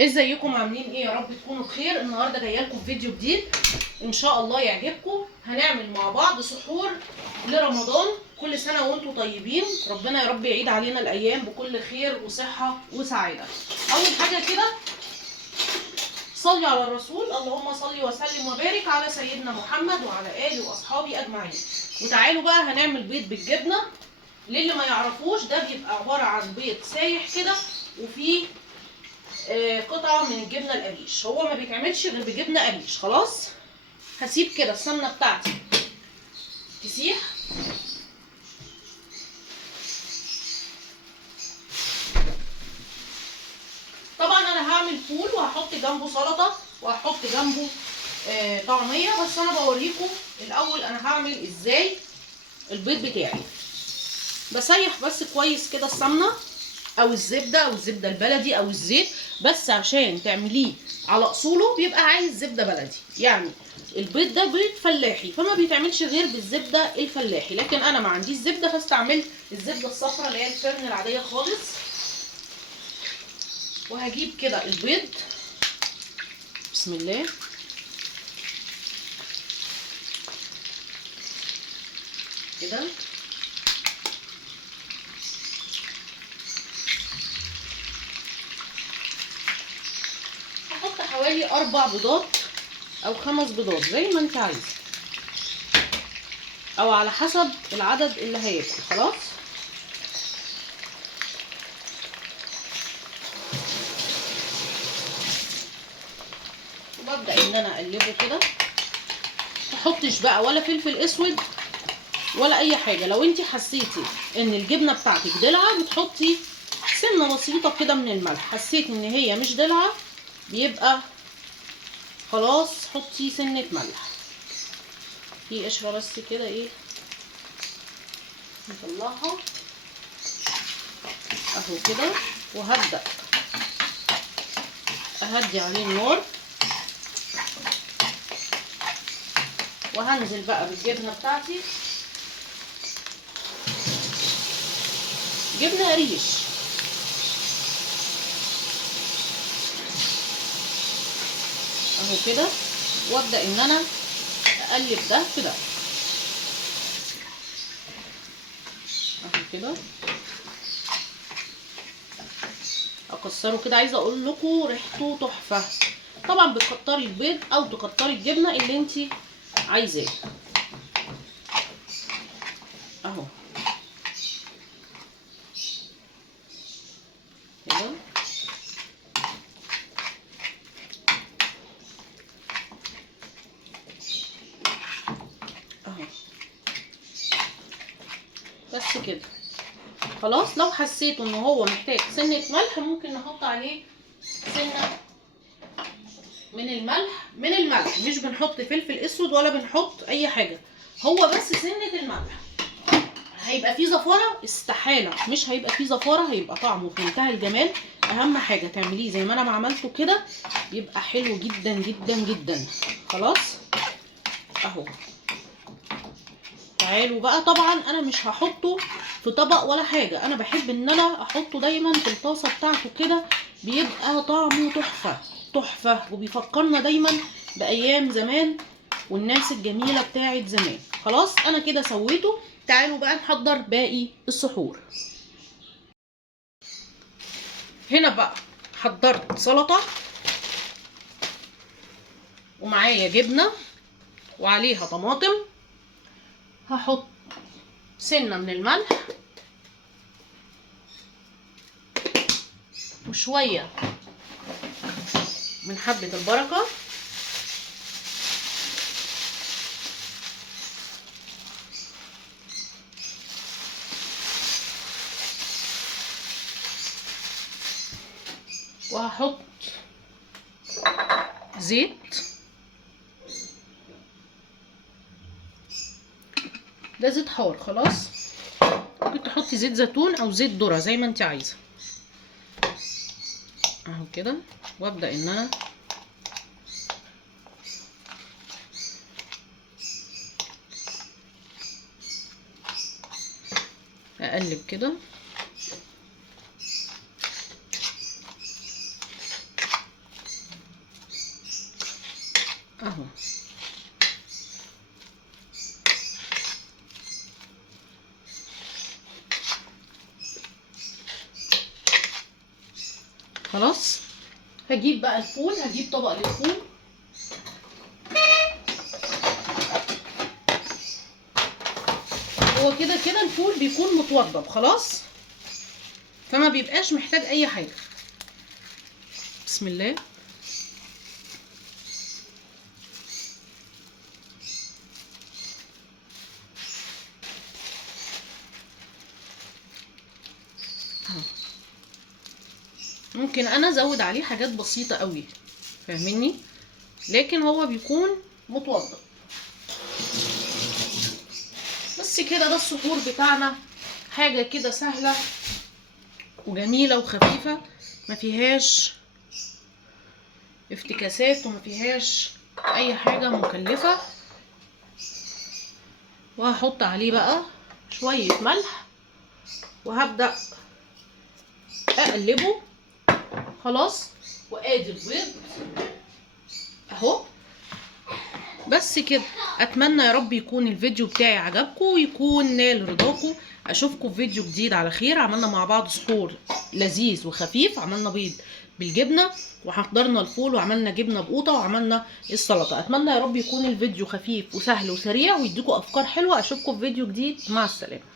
ازيكم عاملين ايه؟ يا رب تكونوا بخير. النهارده جايه لكم فيديو جديد ان شاء الله يعجبكم. هنعمل مع بعض سحور لرمضان. كل سنه وانتم طيبين، ربنا يا رب يعيد علينا الايام بكل خير وصحه وسعاده. اول حاجه كده صلي على الرسول، اللهم صل وسلم وبارك على سيدنا محمد وعلى اله واصحابه اجمعين. وتعالوا بقى هنعمل بيض بالجبنه. للي ما يعرفوش، ده بيبقى عباره عن بيض سايح كده وفيه قطعه من الجبنه القريش. هو ما بيتعملش غير بجبنه قريش. خلاص هسيب كده السمنه بتاعتي تسيح. طبعا انا هعمل فول وهحط جنبه سلطه وهحط جنبه طعميه، بس انا بوريكم الاول انا هعمل ازاي البيض بتاعي. بسيح بس كويس كده السمنه او الزبده او الزبده البلدي او الزيت، بس عشان تعمليه على اصوله بيبقى عايز زبده بلدي. يعني البيض ده بيض فلاحي فما بيتعملش غير بالزبده الفلاحي، لكن انا ما عنديش زبده فاستعملت الزبده الصفراء اللي هي الفرن العاديه خالص. وهجيب كده البيض بسم الله كده، هحط حوالي 4 بيضات او 5 بيضات زي ما انت عايزه، او على حسب العدد اللي هياكل. خلاص وببدا ان انا اقلبه كده. متحطش بقى ولا فلفل اسود ولا اي حاجه. لو انت حسيتي ان الجبنه بتاعتك دلعه بتحطي سنه بسيطه كده من الملح. حسيت ان هي مش دلعه بيبقى خلاص حطي سنه ملح. في قشره بس كده ايه نطلعها اهو كده. وهبدا اهدي عليه النار وهنزل بقى بالجبنه بتاعتي. جبنه قريش اهو كده، وابدا ان انا اقلب ده كده اهو كده. اكسره كده. عايزه اقول لكم ريحته تحفه. طبعا بتكتري البيض او تكتري الجبنه اللي انت عايزاه اهو كده. اهو بس كده خلاص. لو حسيتوا ان هو محتاج سنه ملح ممكن نحط عليه سنه من الملح. مش بنحط فلفل اسود ولا بنحط اي حاجه، هو بس سنه الملح. هيبقى فيه زفاره؟ استحاله مش هيبقى فيه زفاره، هيبقى طعمه في منتهى الجمال. اهم حاجه تعمليه زي ما انا ما عملته كده، بيبقى حلو جدا جدا جدا. خلاص اهو. تعالوا بقى، طبعا انا مش هحطه في طبق ولا حاجه، انا بحب ان انا احطه دايما في الطاسه بتاعته كده، بيبقى طعمه تحفه تحفه وبيفكرنا دايما بايام زمان والناس الجميله بتاعت زمان. خلاص انا كده سويته. تعالوا بقى نحضر باقي السحور. هنا بقى حضرت سلطه ومعايا جبنه وعليها طماطم. هحط سنه من الملح وشويه من حبه البركه وهحط زيت. ده زيت حار. خلاص ممكن تحطي زيت زيتون او زيت ذره زي ما انت عايزه اهو كده. وابدا ان انا اقلب كده خلاص هجيب بقى الفول، هجيب طبق للفول. هو كده كده الفول بيكون متوضب خلاص، فما بيبقاش محتاج اي حاجه. بسم الله. ممكن انا ازود عليه حاجات بسيطه قوي، فاهميني؟ لكن هو بيكون متوضب. بس كده ده السحور بتاعنا، حاجه كده سهله وجميله وخفيفه، ما فيهاش افتكاسات وما فيهاش اي حاجه مكلفه. وهحط عليه بقى شويه ملح وهبدا اقلبه. خلاص. وادي البيض اهو. بس كده. اتمنى يا رب يكون الفيديو بتاعي عجبكم ويكون نال رضاكم. اشوفكم في فيديو جديد على خير. عملنا مع بعض سحور لذيذ وخفيف، عملنا بيض بالجبنه وحضرنا الفول وعملنا جبنه بقوطه وعملنا السلطه. اتمنى يا رب يكون الفيديو خفيف وسهل وسريع ويديكم افكار حلوه. اشوفكم في فيديو جديد، مع السلامه.